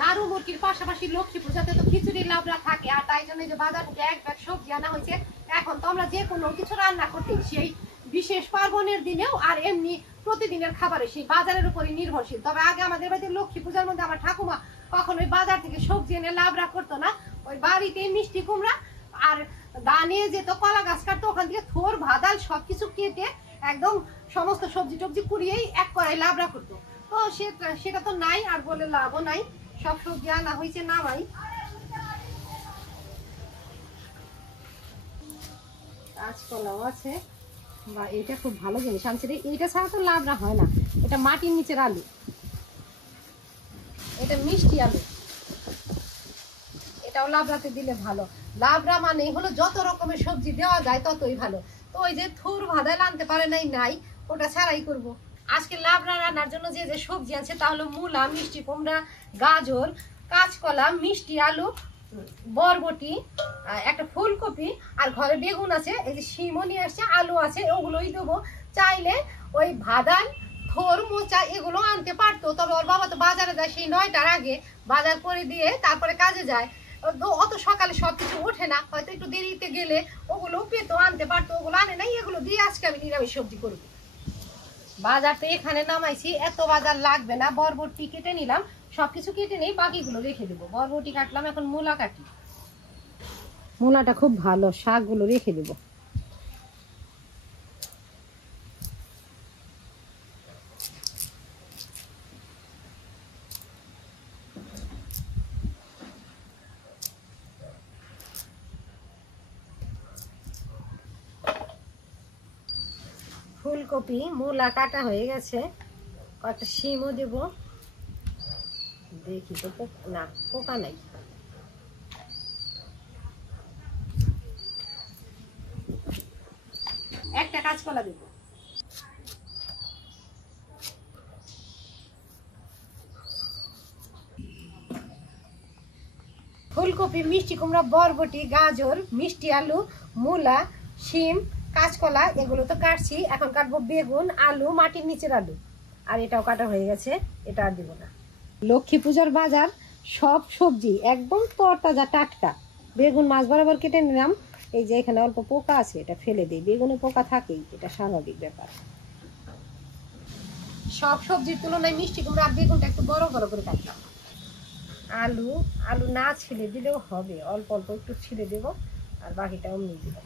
নাড়ু মুরগির পাশাপাশি লক্ষ্মী পূজাতে তো খিচুড়ি লাবড়া থাকে, আর তাই জন্য যে বাজার থেকে এক ব্যাগ সবজি আনা হয়েছে। এখন তো আমরা যে কোনো কিছু রান্না করতে সেই বিশেষ পার্বণের দিনেও আর এমনি প্রতিদিনের খাবারে সেই বাজারের উপরই নির্ভরশীল। তবে আগে আমাদের বাড়িতে লক্ষ্মী পূজার মধ্যে আমার ঠাকুমা কখনোই বাজার থেকে সবজি এনে লাবড়া করতো না। ওই বাড়িতে মিষ্টি কুমড়া আর দানে যেত, কলা গাছ কাটতো, ওখান থেকে থোর ভাদাল সবকিছু কেটে একদম সমস্ত সবজি টবজি কুড়িয়েই এক কড়াই লাবড়া করতো। তো সেটা তো নাই, আর বলে লাভও নাই। সব সবজি আনা হয়েছে নামাই। কাঁচকলাও আছে, বা এটা খুব ভালো জিনিস আনছে রে। এইটা ছাড়া তো লাবড়া হয় না। এটা মাটির নিচের আলু, এটা মিষ্টি আলু, এটাও লাবড়াতে দিলে ভালো। লাবড়া মানে হলো যত রকমের সবজি দেওয়া যায় ততই ভালো। তো ওই যে থুর ভাদাল আনতে পারে নাই, ওটা ছাড়াই করব। আজকে লাবড়া রান্নার জন্য যে যে সবজি আছে তা হলো মূলা, মিষ্টি কুমড়া, গাজর, কাঁচকলা, মিষ্টি আলু, বরবটি, একটা ফুলকপি, আর ঘরে বেগুন আছে, এই যে শিমও নিয়ে আসছে, আলু আছে, ওগুলোই দেবো। চাইলে ওই ভাদাল, থোর, মোচা এগুলো আনতে পারতো, তবে ওর বাবা তো বাজারে যায় সেই 9টার আগে, বাজার করে দিয়ে তারপরে কাজে যায়। অত সকালে সবকিছু ওঠে না, হয়তো একটু দেরিতে গেলে ওগুলো পেতো, আনতে পারতো, ওগুলো আনে নাই। এগুলো দিয়ে আজকে আমি নিরামিষ সবজি করবো। বাজার তো এখানে নামাইছি, এত বাজার লাগবে না। বরবটি কেটে নিলাম, সবকিছু কেটে নেই, বাকিগুলো রেখে দেবো। বরবটি কাটলাম, এখন মূলা কাটি। মূলাটা খুব ভালো, শাকগুলো রেখে দেবো। ফুলকপি, মূলা কাটা হয়ে গেছে, কয়েকটা শিমও দেব। দেখি তো না, পোকা নাই। একটা কাঁচকলা দেব। ফুলকপি, মিষ্টি কুমড়া, বরবটি, গাজর, মিষ্টি আলু, মূলা, শিম, কাঁচকলা এগুলো তো কাটছি। এখন কাটবো বেগুন, আলু, মাটির নিচের আলু, আর এটাও কাটা হয়ে গেছে, এটা আর দিব না। লক্ষ্মী পূজার বাজার, সব সবজি একদম তরতাজা টাটকা। বেগুন মাছ বরাবর কেটে নিলাম। এই যে এখানে অল্প পোকা আছে, এটা ফেলে দিই, বেগুনে পোকা থাকেই, এটা স্বাভাবিক ব্যাপার। সব সবজির তুলনায় মিষ্টি কুমড়া আর বেগুনটা একটু বড় বড় করে কাটলাম। আলু না ছিলে দিলেও হবে, অল্প অল্প একটু ছিলে দেবো, আর বাকিটা অমনি দেবো।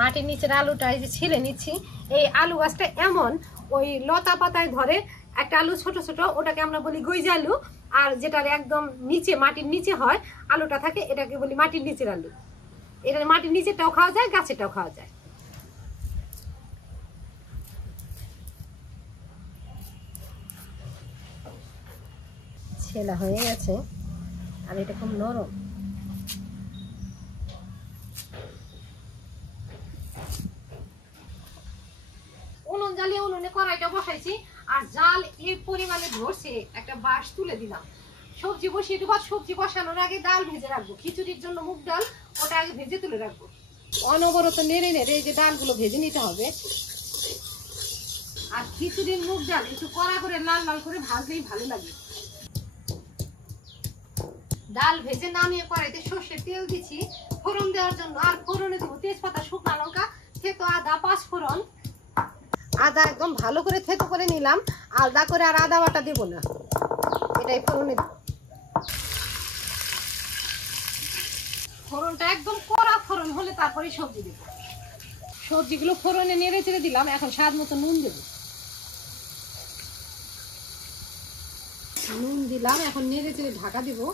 মাটির নিচের আলুটা এই যে ছিলে নিচ্ছি। এই আলু গাছটা এমন ওই লতা পাতায় ধরে, একটা আলু ছোট ছোট, ওটাকে আমরা বলি গইজা আলু, আর যেটার একদম নিচে মাটির নিচে হয় আলুটা থাকে, এটাকে বলি মাটির নিচের আলু। এটা মাটির নিচেরটাও খাওয়া যায়, গাছেরটাও খাওয়া যায়। ছেলা হয়ে গেছে, আর এটা খুব নরম। উনুন জ্বালিয়ে উনুনে কড়াইটা বসাইছি, আর জাল এই পরিমাণে ধরছে, একটা বাঁশ তুলে দিলাম। সবজি বসিয়ে দেবো, সবজি বসানোর আগে ডাল ভেজে রাখবো। খিচুড়ির জন্য মুগ ডাল, ওটা আগে ভেজে তুলে রাখবো। অনবরত নেড়ে নেড়ে এই যে ডালগুলো ভেজে নিতে হবে। আর খিচুড়ির মুগ ডাল একটু কড়া করে লাল লাল করে ভাজলেই ভালো লাগে। ডাল ভেজে নামিয়ে কড়াইতে সর্ষের তেল দিচ্ছি ফোড়ন দেওয়ার জন্য, আর ফোড়নে দেবো তেজপাতা, শুকনো লঙ্কা, থেতো আদা, 5 ফোড়ন। আদা একদম ভালো করে থেতো করে নিলাম, আলাদা করে আর আদা বাটা দেবো না, এটাই ফোড়নে দেবো। ফোড়নটা একদম কড়া ফোড়ন হলে তারপরে সবজি দেবো। সবজিগুলো ফোড়নে নেড়ে চেড়ে দিলাম, এখন স্বাদ মতো নুন দেবো। নুন দিলাম, এখন নেড়ে চেড়ে ঢাকা দেবো।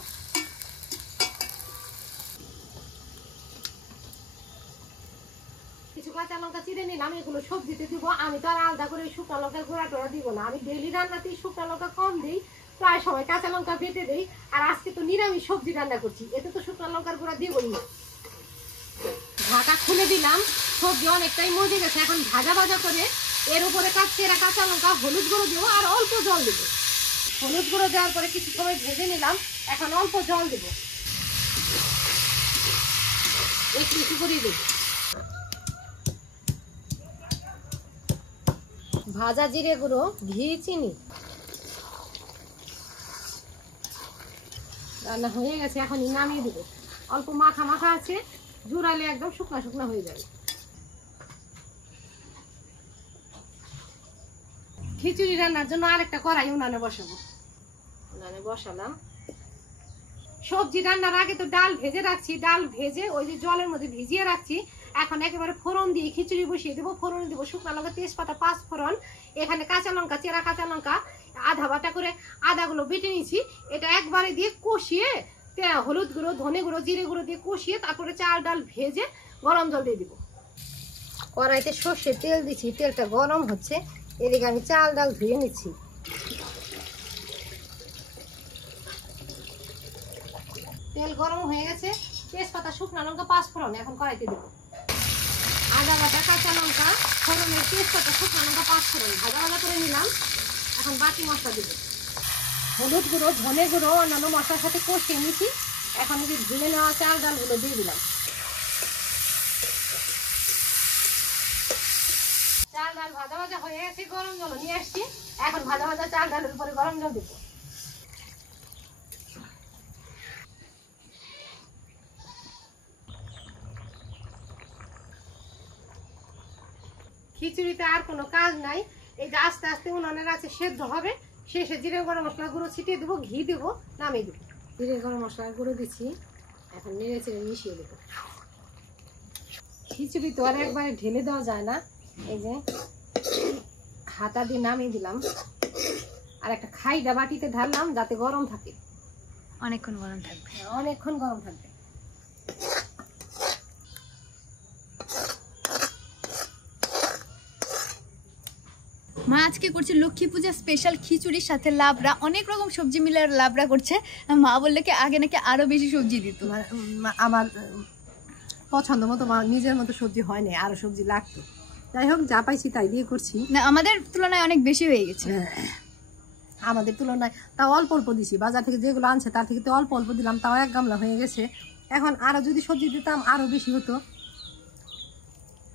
কিছু কাঁচা লঙ্কা চিড়ে নিলাম, এগুলো সবজিতে দিব। আমি তো আর আলাদা করে শুকনো লঙ্কার গুঁড়া টোড়া দিব না, আমি ডেইলি রান্নাতেই শুকনো লঙ্কা কম দিই, প্রায় সময় কাঁচা লঙ্কা বেটে দিই। আর আজকে তো নিরামিষ সবজি রান্না করছি, এতে তো শুকনো লঙ্কার গুঁড়া দিবই না। ঢাকা খুলে দিলাম, সবজি অনেকটাই মজে গেছে। এখন ভাজা ভাজা করে এর উপরে চেরা কাঁচা লঙ্কা, হলুদ গুঁড়ো দেবো, আর অল্প জল দেবো। হলুদ গুঁড়ো দেওয়ার পরে কিছু সময় ভেজে নিলাম, এখন অল্প জল দেবো, একটু একটু করে দেবো। ভাজা জিরে গুঁড়ো, ঘি, চিনি। রান্না হয়ে গেছে, এখন নামিয়ে দেবো। অল্প মাখা মাখা আছে, জুড়ালে একদম শুকনা শুকনা হয়ে যাবে। খিচুড়ি রান্নার জন্য আরেকটা কড়াই উনানে বসাবো। উনানে বসালাম। সবজি রান্নার আগে তো ডাল ভেজে রাখছি, ডাল ভেজে ওই যে জলের মধ্যে ভিজিয়ে রাখছি। এখন একেবারে ফোড়ন দিয়ে খিচুড়ি বসিয়ে দেবো। ফোড়ন দেবো শুকনো লঙ্কা, তেজপাতা, 5 ফোড়ন, এখানে কাঁচা লঙ্কা, চেরা কাঁচা লঙ্কা আধা বাটা করে আদাগুলো বেটে নিয়েছি। এটা একবারে দিয়ে কষিয়ে হলুদ গুঁড়ো, ধনে গুঁড়ো, জিরে গুঁড়ো দিয়ে কষিয়ে তারপরে চাল ডাল ভেজে গরম জল দিয়ে দিব। কড়াইতে সর্ষের তেল দিচ্ছি, তেলটা গরম হচ্ছে, এদিকে আমি চাল ডাল ধুয়ে নিচ্ছি। তেল গরম হয়ে গেছে, তেজপাতা, শুকনো লঙ্কা, 5 ফোড়ন এখন কড়াইতে দেব। আদা বাটা, কাঁচা লঙ্কা, ফোড়নের তেজপাতা, শুকনো লঙ্কা, 5 ফোড়ন ভাজা ভাজা করে নিলাম। এখন বাকি মশলা দেব। হলুদ গুঁড়ো, ধনে গুঁড়ো, অন্যান্য মশলার সাথে কষিয়ে নিচ্ছি। এখন যদি ধুয়ে নেওয়া চাল ডালগুলো দিয়ে দিলাম। চাল ডাল ভাজা ভাজা হয়ে গেছে, গরম জল নিয়ে আসছি। এখন ভাজা ভাজা চাল ডালের উপরে গরম জল দেবো। খিচুড়িতে আর কোনো কাজ নাই, এই যে আস্তে আস্তে উনানের আছে সেদ্ধ হবে। শেষে জিরে গরম মশলা গুঁড়ো ছিটিয়ে দেবো, ঘি দেবো, নামিয়ে দেবো। জিরে গরম মশলা গুঁড়ো দিচ্ছি, এখন নেড়ে চেড়ে মিশিয়ে দেবো। খিচুড়ি তো আর একবারে ঢেলে দেওয়া যায় না, এই যে হাতা দিয়ে নামিয়ে দিলাম। আর একটা খাইডা বাটিতে ঢাললাম যাতে গরম থাকে, অনেকক্ষণ গরম থাকবে। অনেকক্ষণ গরম থাকবে। মা আজকে করছে লক্ষ্মী পূজা স্পেশাল খিচুড়ির সাথে লাবড়া, অনেক রকম সবজি মিলে লাবড়া করছে। মা বললে কি আগে নাকি আরো বেশি সবজি দিত। আমার পছন্দ মতো নিজের মতো সবজি হয় না, আরো সবজি লাগতো। যাই হোক, যা পাইছি তাই দিয়ে করছি। না, আমাদের তুলনায় অনেক বেশি হয়ে গেছে। আমাদের তুলনায় তাও অল্প অল্প দিছি, বাজার থেকে যেগুলো আনছে তার থেকে তো অল্প অল্প দিলাম, তাও 1 গামলা হয়ে গেছে। এখন আরো যদি সবজি দিতাম আরো বেশি হতো।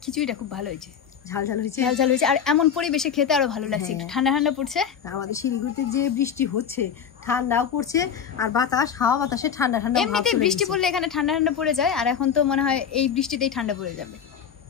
খিচুড়িটা খুব ভালো হয়েছে, ঝাল ঝাল হয়েছে, ঝাল ঝাল হয়েছে। আর এমন পরিবেশে খেতে আরো ভালো লাগছে। ঠান্ডা ঠান্ডা পড়ছে। আমাদের শিলিগুড়িতে যে বৃষ্টি হচ্ছে, ঠান্ডাও পড়ছে, আর বাতাস, হাওয়া বাতাসে ঠান্ডা ঠান্ডা। এমনিতে বৃষ্টি পড়লে এখানে ঠান্ডা ঠান্ডা পড়ে যায়, আর এখন তো মনে হয় এই বৃষ্টিতেই ঠান্ডা পড়ে যাবে।